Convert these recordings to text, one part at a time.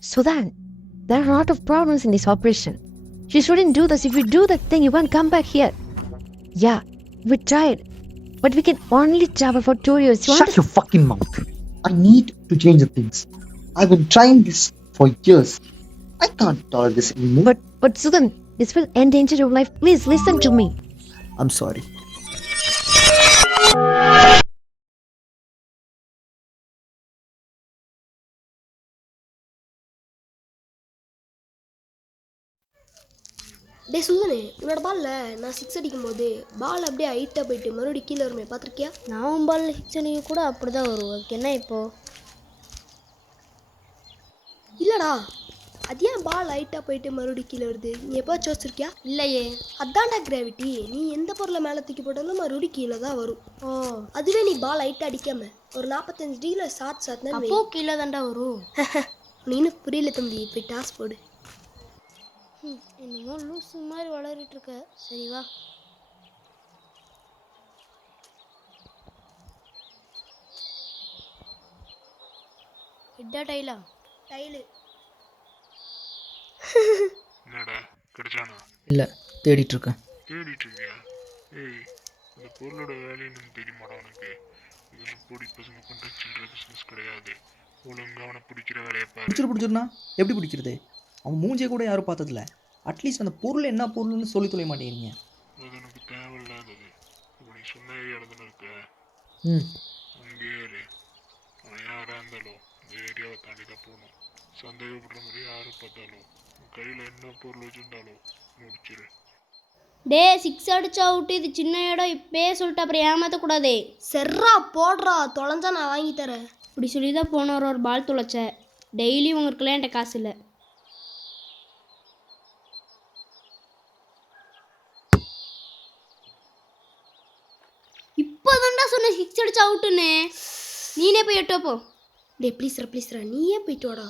Sudan, there are a lot of problems in this operation. She shouldn't do this. If you do that thing, you won't come back here. Yeah, we tried. But we can only travel for 2 years. You want Shut your fucking mouth. I need to change the things. I've been trying this for years. I can't tolerate this anymore. But Sudan, this will endanger your life. Please listen to me. I'm sorry. டே சுதனே, உன்னோட பாலில் நான் six அடிக்கும் போது பால் அப்படியே ஹைட்டாக போயிட்டு மறுபடியும் கீழே வருமே பார்த்துருக்கியா? நான் பாலில் சிக்ஸ் அடிக்க கூட அப்படி தான் வரும். அதுக்கு என்ன இப்போது? இல்லைடா, அது ஏன் பால் ஹைட்டாக போயிட்டு மறுபடியும் கீழே வருது? நீ எப்போ வச்சிருக்கியா? இல்லையே. அதான்டா கிராவிட்டி. நீ எந்த பொருளை மேலே தூக்கி போட்டாலும் மறுபடியும் கீழே தான் வரும். அதுவே நீ பால் ஹைட்டாக அடிக்காம ஒரு 45 டிகிரியில் சாத்தினா அப்போ கீழே தாண்டா வரும். நீனு புரியல தம்பி. போய் டாஸ் போடு. என்னமோ லூசு மாதிரி வளரிட்டு இருக்க. சரி வா. ஹெட்டா டைலா? டைலு. என்னடா கிடைச்சானா? இல்லை, தேடிட்டு இருக்கேன். தேடிட்டு இருக்கியா? ஏய், இந்த பொருளோட வேலையை எனக்கு தெரியுமாடா உனக்கு? இது பொடி பசங்க பண்ணுற சில்லற பிஸ்னஸ் கிடையாது. ஒழுங்கா அவனை பிடிக்கிற வேலையை பாரு. பிடிச்சிருனா எப்படி பிடிக்கிறது? அவன் மூஞ்சியை கூட யாரும் பார்த்ததில்ல. அட்லீஸ்ட் அந்த பொருள் என்ன பொருள்னு சொல்லி தொலைய மாட்டேங்கிறீங்க. அது எனக்கு தேவையில்லாதது. இப்போ நீ சொன்ன ஏரியாவில் தானே இருக்க. அங்கே ஏறு. அவன் யாராக இருந்தாலும் இந்த ஏரியாவை தாண்டி தான் போகணும். சந்தேகப்படுற மாதிரி யாரை பார்த்தாலும் உன் கையில் என்ன பொருள் வச்சுருந்தாலும் முடிச்சிரு. டே, சிக்ஸ் அடிச்சா அவுட்டு. இது சின்ன இடம். இப்பயே சொல்லிட்டு அப்புறம் ஏமாற்றக்கூடாதே. செர்ரா போடுறா, தொலைஞ்சா நான் வாங்கி தரேன். இப்படி சொல்லி தான் போன ஒரு பால் தொலைச்ச. டெய்லி உங்களுக்குலாம் என்கிட்ட காசு இல்லை. இப்போதான்டா சொன்ன சிக்ஸ் அடிச்சா அவுட்டுன்னு. நீனே போய் எட்டப்போ. டே ப்ளீஸ்ரா நீயே போயிட்டு வாடா.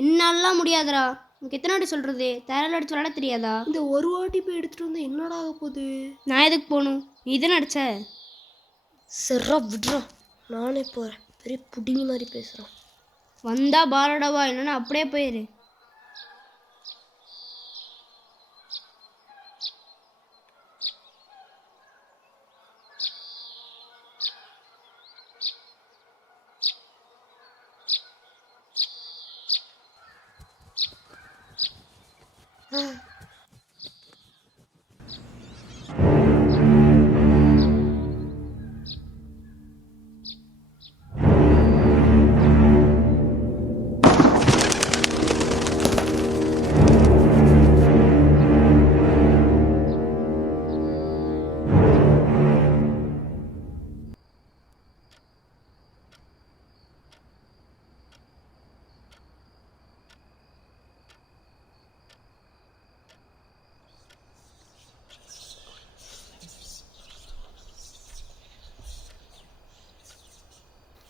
என்னாலாம் முடியாதுடா. உனக்கு எத்தனை வாட்டி சொல்கிறது? தரையில் அடிச்சு விளாட தெரியாதா? இந்த ஒரு வாட்டி போய் எடுத்துகிட்டு வந்தால் என்னடா ஆக போகுது? நான் எதுக்கு போகணும்? நீ தானே அடிச்ச. செர்ரா விட்றா, நானே போகிறேன். பெரிய புடிங்கி மாதிரி பேசுகிறான். வந்தா பாலடவா, இல்லைன்னா அப்படியே போயிரு.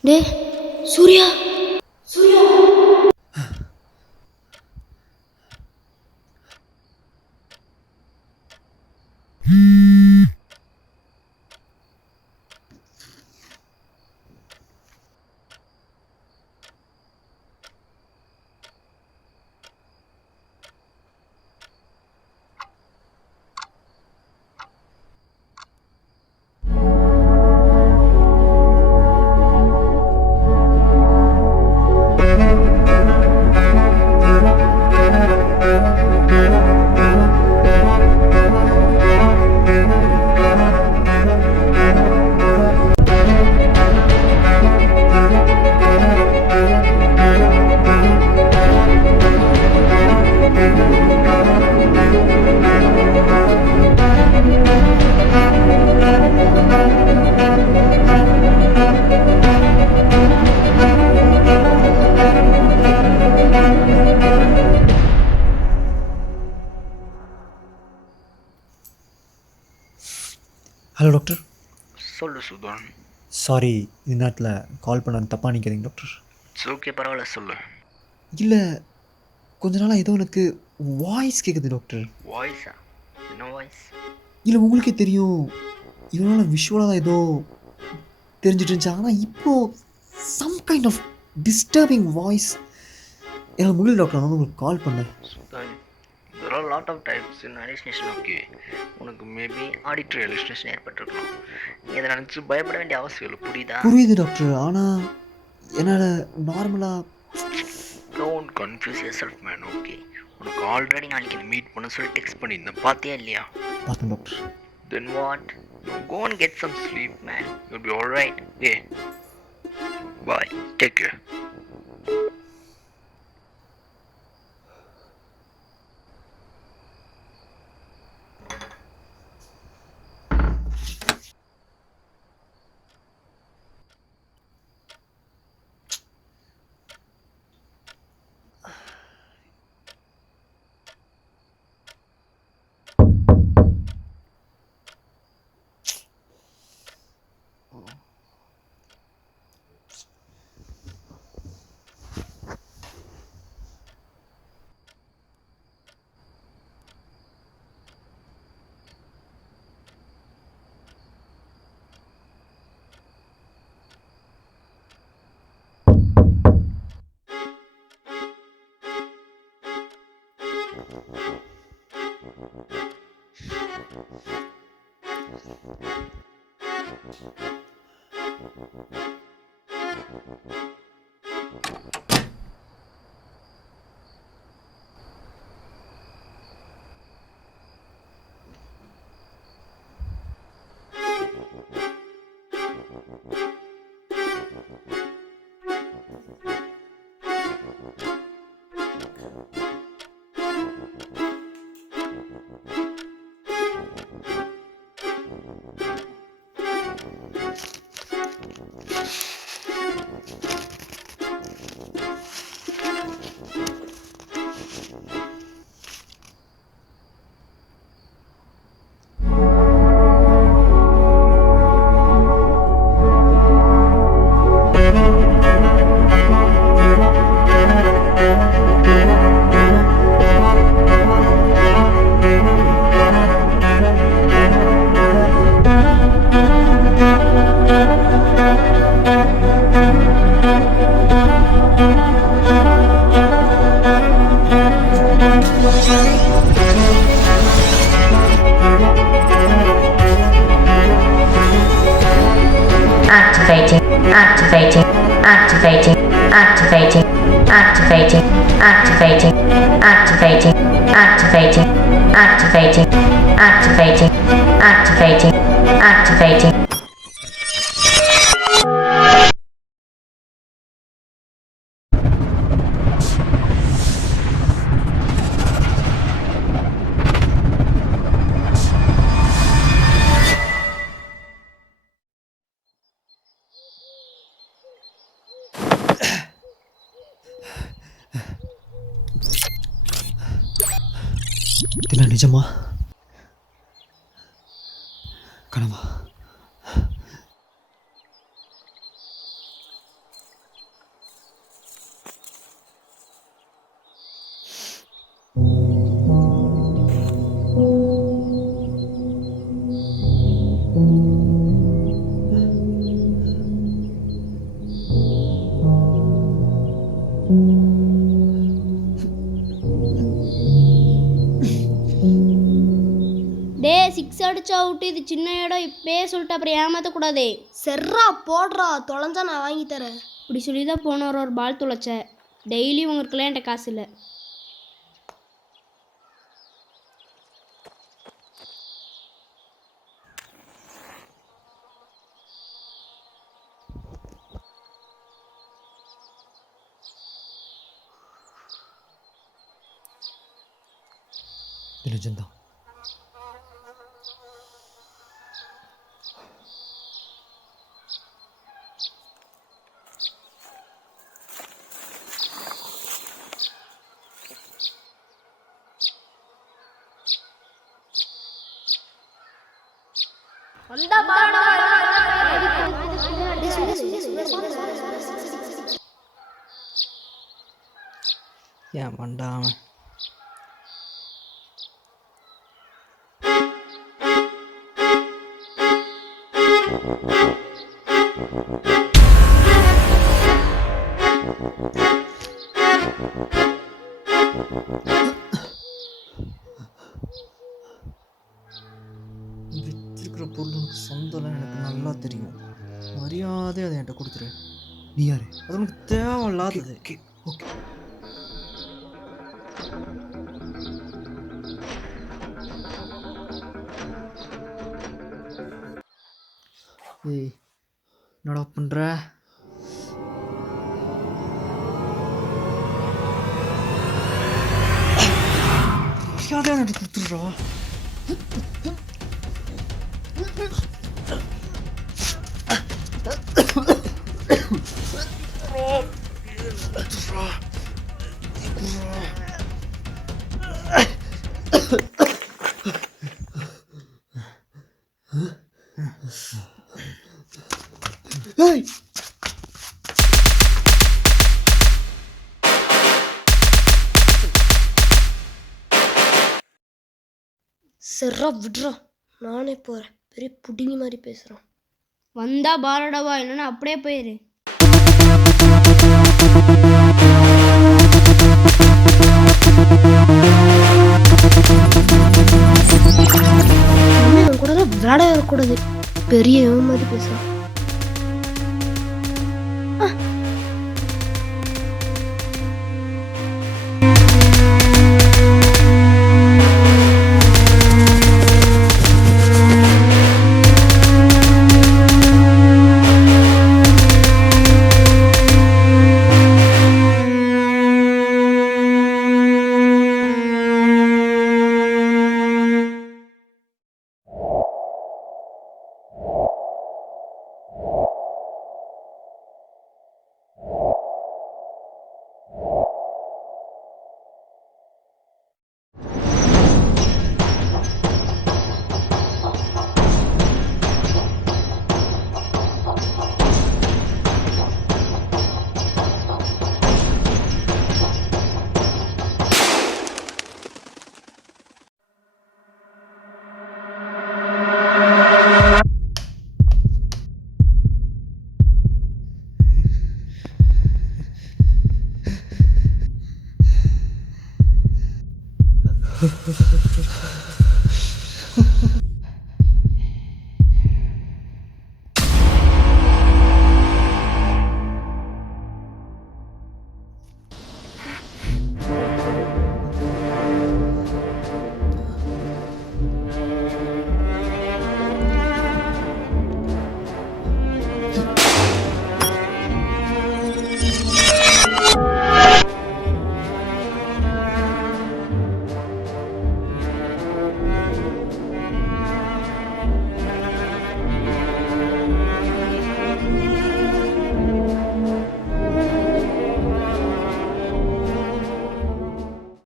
டே சூர்யா, சூர்யா. Hello doctor. சொல்லு சுதான். சாரி, இந்த நேரத்தில் கால் பண்ண தப்பாக நினைக்காதீங்க டாக்டர். இட்ஸ் ஓகே, பரவாயில்ல சொல்லு. இல்லை, கொஞ்ச நாளாக ஏதோ எனக்கு வாய்ஸ் கேட்குது டாக்டர். வாய்ஸா? என்ன வாய்ஸ்? இல்லை, உங்களுக்கே தெரியும், இதனால் விஷுவலாக தான் ஏதோ தெரிஞ்சிட்டு இருந்துச்சு. ஆனால் இப்போது some kind of disturbing voice. எனக்கு முடியல டாக்டர், நான் உங்களுக்கு கால் பண்ணேன். Sudhan, there are a lot of types in hallucination. Okay, உனக்கு மேபி ஆடிட்டரி hallucination ஏற்பட்டிருக்கலாம். நீ இதை நினச்சி பயப்பட வேண்டிய அவசியம் இல்லை, புரியுதா? புரியுது டாக்டர், ஆனால் என்னால் நார்மலாக don't confuse your self man. Okay, உனக்கு ஆல்ரெடி நாளைக்கு இந்த மீட் பண்ண சொல்லி டெக்ஸ்ட் பண்ணியிருந்தேன், பார்த்தியா இல்லையா? பார்த்தேன் doctor. Then what? Go and get some sleep, man. You'll be alright. Okay. Bye. Take care. Activating, activating, activating, activating, activating, activating, activating, activating, activating, activating, activating, activating. இதெல்லாம் நிஜமா கனவா? டே 6 அடிச்சா அவுட்டு, இது சின்ன இடம் இப்பயே சொல்லிட்டு அப்புறம் ஏமாற்றக்கூடாதே. செர்ரா போடுறா, தொலைஞ்சா நான் வாங்கி தரேன். இப்படி சொல்லி தான் போன ஒரு பால் தொலைச்ச. டெய்லி உங்களுக்குலாம் என்கிட்ட காசு இல்லை. இது நிஜம்தான். ஏன் மண்டாம Thank you. வச்சிருக்கிற பொருள் உனக்கு சொந்தம்லாம் எனக்கு நல்லா தெரியும். மரியாதை அதை என்கிட்ட கொடுத்துரு. நீ யாரு? அது உனக்கு தேவையில்லாதது. ஓகே. ஏய், என்னடா பண்ற? மரியாதை என்கிட்ட கொடுத்துடுறா. Hey! சரிடா விட்றா, நானே போகிறேன். பெரிய புடிங்கி மாதிரி பேசுகிறான். வந்தா பாலடவா, இல்லைன்னா அப்படியே போயிரு. அவன் கூட விளையாட வரக்கூடாது. பெரிய மாதிரி பேசுகிறான்.